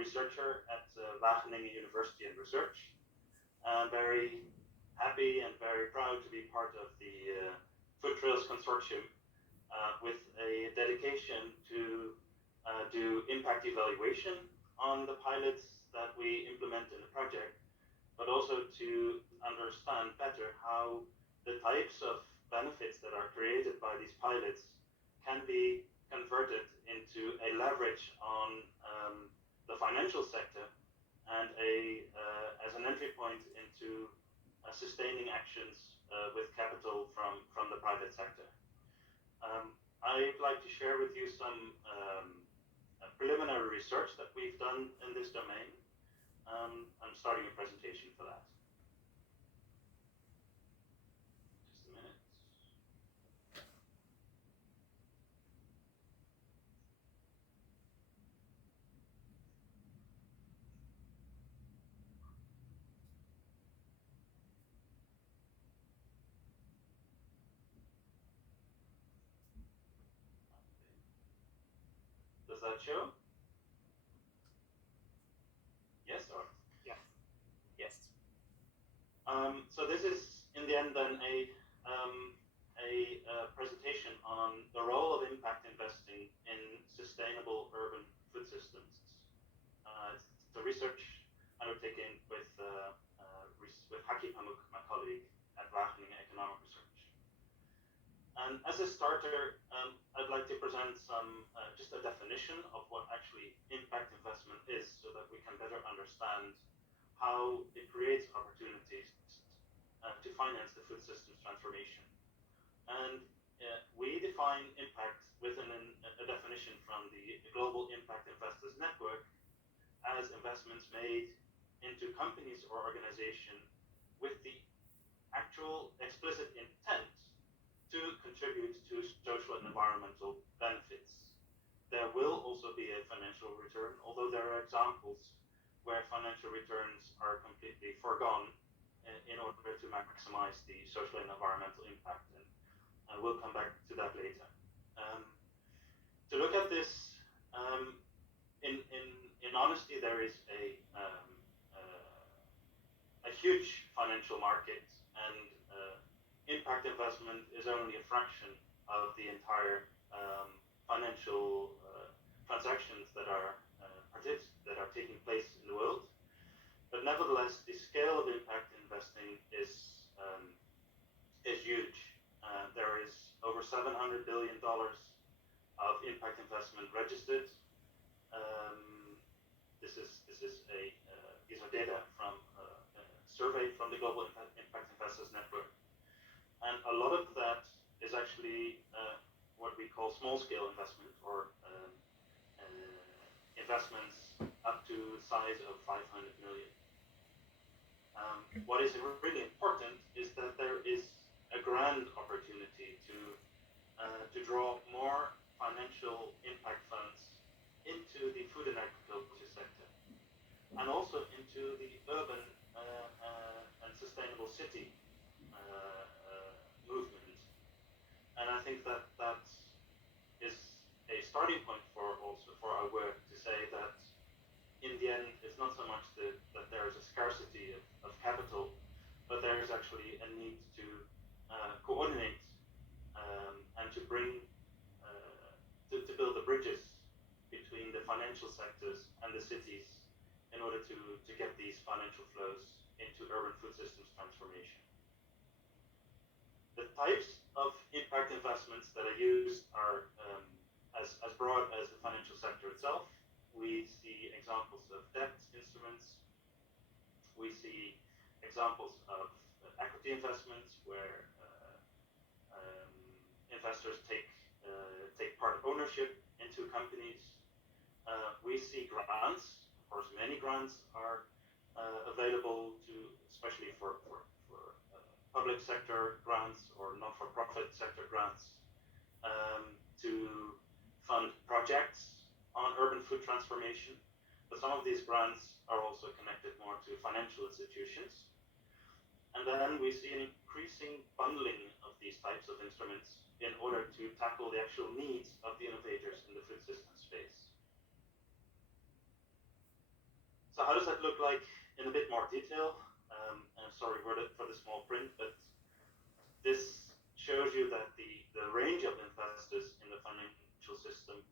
researcher at Wageningen University and Research. I'm very happy and very proud to be part of the Food Trails Consortium with a dedication to do impact evaluation on the pilots that we implement in the project, but also to understand better how the types of benefits that are created by these pilots can be converted into a leverage on the financial sector and as an entry point into sustaining actions with capital from the private sector. I'd like to share with you some preliminary research that we've done in this domain. I'm starting a presentation for that. Just a minute. Does that show? Yes, or? Yeah. Yes. So this is in the end then a presentation on the role of impact investing in sustainable urban food systems. It's a research undertaking with Haki Pamuk, my colleague at Wageningen Economic Research. And as a starter, I'd like to present some just a definition of what actually impact investment is, so that we can better understand how it creates opportunities to finance the food systems transformation. And we define impact within a definition from the Global Impact Investors Network as investments made into companies or organizations with the actual explicit intent to contribute to social and environmental benefits. There will also be a financial return, although there are examples where financial returns are completely foregone in order to maximize the social and environmental impact. And we'll come back to that later. To look at this, in honesty, there is a huge financial market, and impact investment is only a fraction of the entire financial transactions that are taking place in the world. But nevertheless, the scale of impact investing is huge. There is over $700 billion of impact investment registered. These are data from a survey from the Global Impact Investors Network. And a lot of that is actually what we call small-scale investment, or investments up to the size of 500 million. What is really important is that there is a grand opportunity to draw more financial impact funds into the food and agriculture sector, and also into the urban and sustainable city movement. And I think that is a starting point for our work, to say that in the end it's not so much that there is a scarcity of capital, but there is actually a need to coordinate and to bring to build the bridges between the financial sectors and the cities in order to get these financial flows into urban food systems transformation. The types of impact investments that are used are as broad as the financial sector itself. We see examples of debt instruments. We see examples of equity investments where investors take part ownership into companies. We see grants. Of course, many grants are available to, especially for public sector grants or not-for-profit sector grants, to fund projects on urban food transformation. But some of these grants are also connected more to financial institutions. And then we see an increasing bundling of these types of instruments in order to tackle the actual needs of the innovators in the food system space. that look like in a bit more detail? And I'm sorry for the small print, but this shows you that the range of investors in the financial system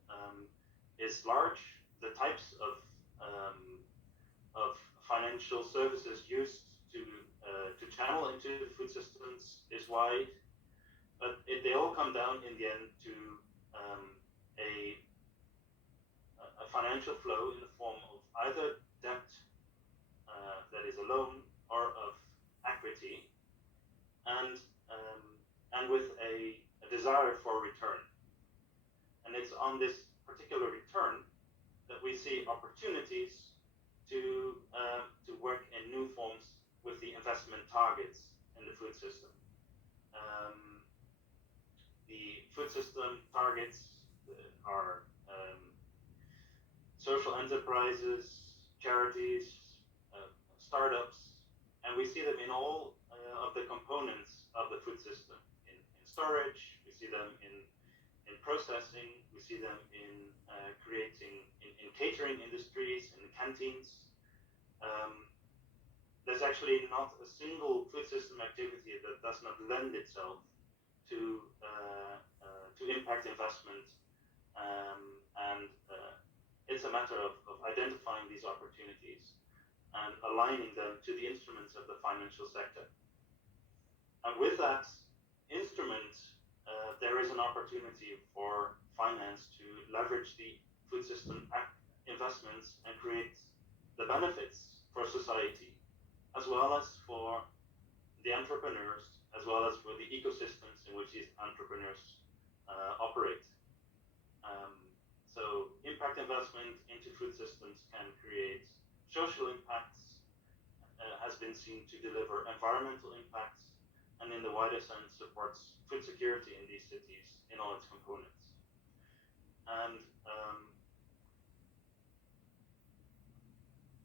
is large. The types of financial services used to channel into the food systems is wide, but they all come down in the end to a financial flow in the form of either debt that is a loan or of equity, and with a desire for return. And it's on this particular return that we see opportunities to work in new forms with the investment targets in the food system. The food system targets are social enterprises, charities, startups, and we see them in all of the components of the food system. In storage, we see them in processing, we see them in creating, in catering industries, in canteens. There's actually not a single food system activity that does not lend itself to impact investment, and it's a matter of identifying these opportunities and aligning them to the instruments of the financial sector. And with that instrument, there is an opportunity for finance to leverage the food system investments and create the benefits for society, as well as for the entrepreneurs, as well as for the ecosystems in which these entrepreneurs operate. So impact investment into food systems can create social impacts, has been seen to deliver environmental impacts, and in the wider sense supports food security in these cities in all its components. And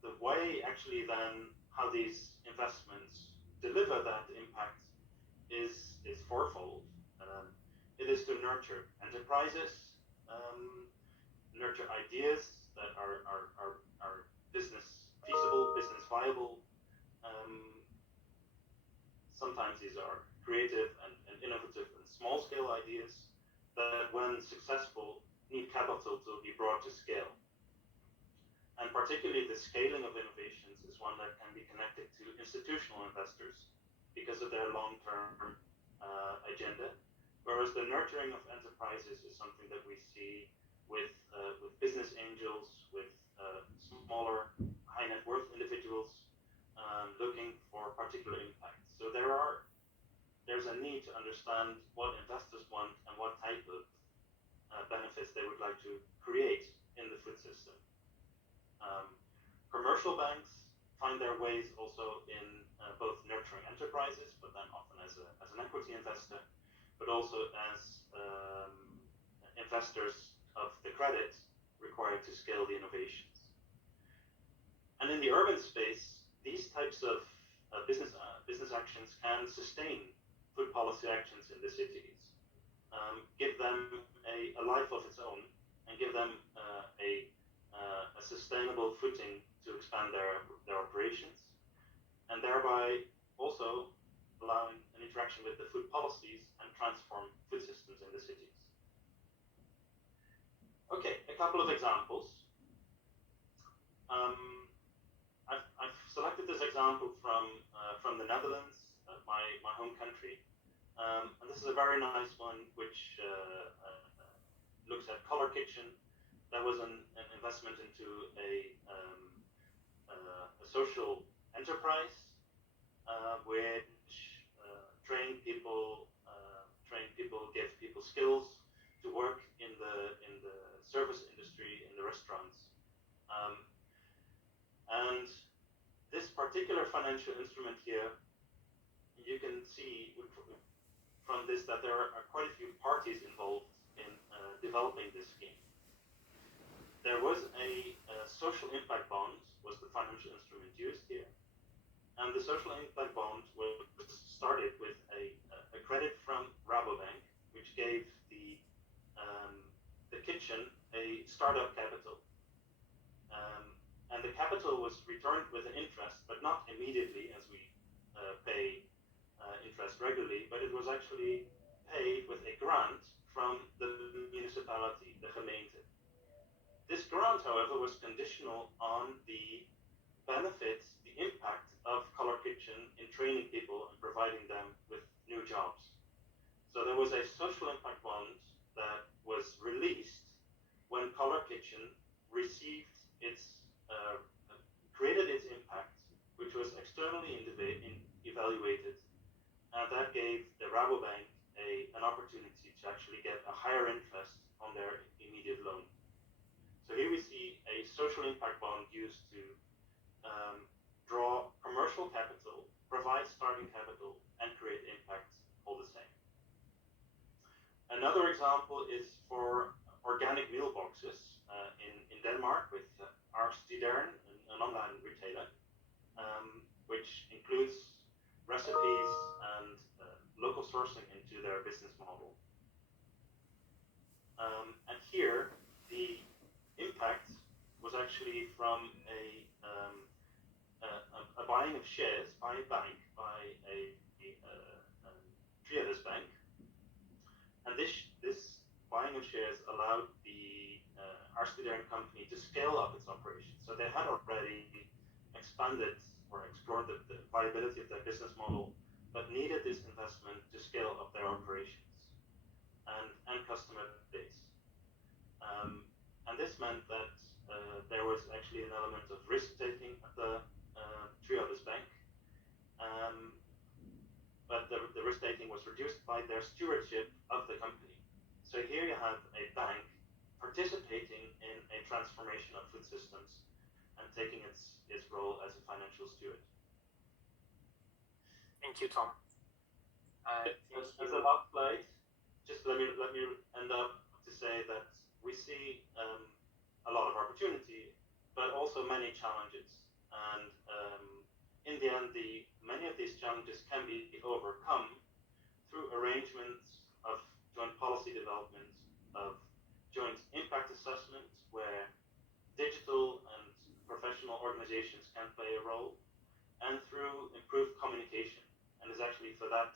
the way actually then how these investments deliver that impact is fourfold. It is to nurture enterprises, nurture ideas that are business feasible, business viable. Sometimes these are creative and innovative and small-scale ideas that, when successful, need capital to be brought to scale. And particularly the scaling of innovations is one that can be connected to institutional investors because of their long-term agenda, whereas the nurturing of enterprises is something that we see with business angels, with smaller, high net worth individuals looking for particular impact. So there's a need to understand what investors want and what type of benefits they would like to create in the food system. Commercial banks find their ways also in both nurturing enterprises, but then often as an equity investor, but also as investors of the credit required to scale the innovations. And in the urban space, these types of business actions can sustain food policy actions in the cities, give them a life of its own, and give them a sustainable footing to expand their operations, and thereby also allowing an interaction with the food policies and transform food systems in the cities. Okay, a couple of examples. I've selected this example from the Netherlands, my home country, and this is a very nice one which looks at Color Kitchen. That was an investment into a social enterprise which trained people, gave people skills to work in the service industry, in the restaurants. And this particular financial instrument here, you can see from this that there are quite a few parties involved in developing this scheme. There was a social impact bond, was the financial instrument used here. And the social impact bond was started with a credit from Rabobank, which gave the kitchen a startup capital. And the capital capital was returned with an interest, but not immediately as we pay interest regularly, but it was actually paid with a grant from the municipality, the gemeente. This grant, however, was conditional on the benefits, the impact of Color Kitchen in training people and providing them with new jobs. So there was a social impact bond that was released when Color Kitchen received created its impact, which was externally evaluated, and that gave the Rabobank an opportunity to actually get a higher interest on their immediate loan. So here we see a social impact bond used to draw commercial capital, provide starting capital, and create impact all the same. Another example is for organic meal boxes in Denmark with Arstideren, an online retailer, which includes recipes and local sourcing into their business model. And here, the impact was actually from a buying of shares by a bank, by a Triadis bank. And this buying of shares allowed the Arstideren company to scale up its operations. So they had already expanded or explored the viability of their business model, but needed this investment to scale up their operations and customer base. And this meant that there was actually an element of risk-taking at the Triadis bank, but the risk-taking was reduced by their stewardship of the company. So here you have a bank participating in a transformation of food systems and taking its role as a financial steward. Thank you, Tom. As a last slide, just let me end up to say that we see a lot of opportunity, but also many challenges. And in the end, many of these challenges can be overcome through arrangements of joint policy development, of joint impact assessment, where digital and professional organizations can play a role, and through improved communication. And it's actually for that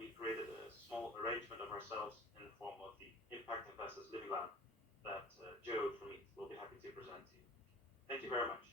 we created a small arrangement of ourselves in the form of the Impact Investors Living Lab that Joe from EAT will be happy to present to you. Thank you very much.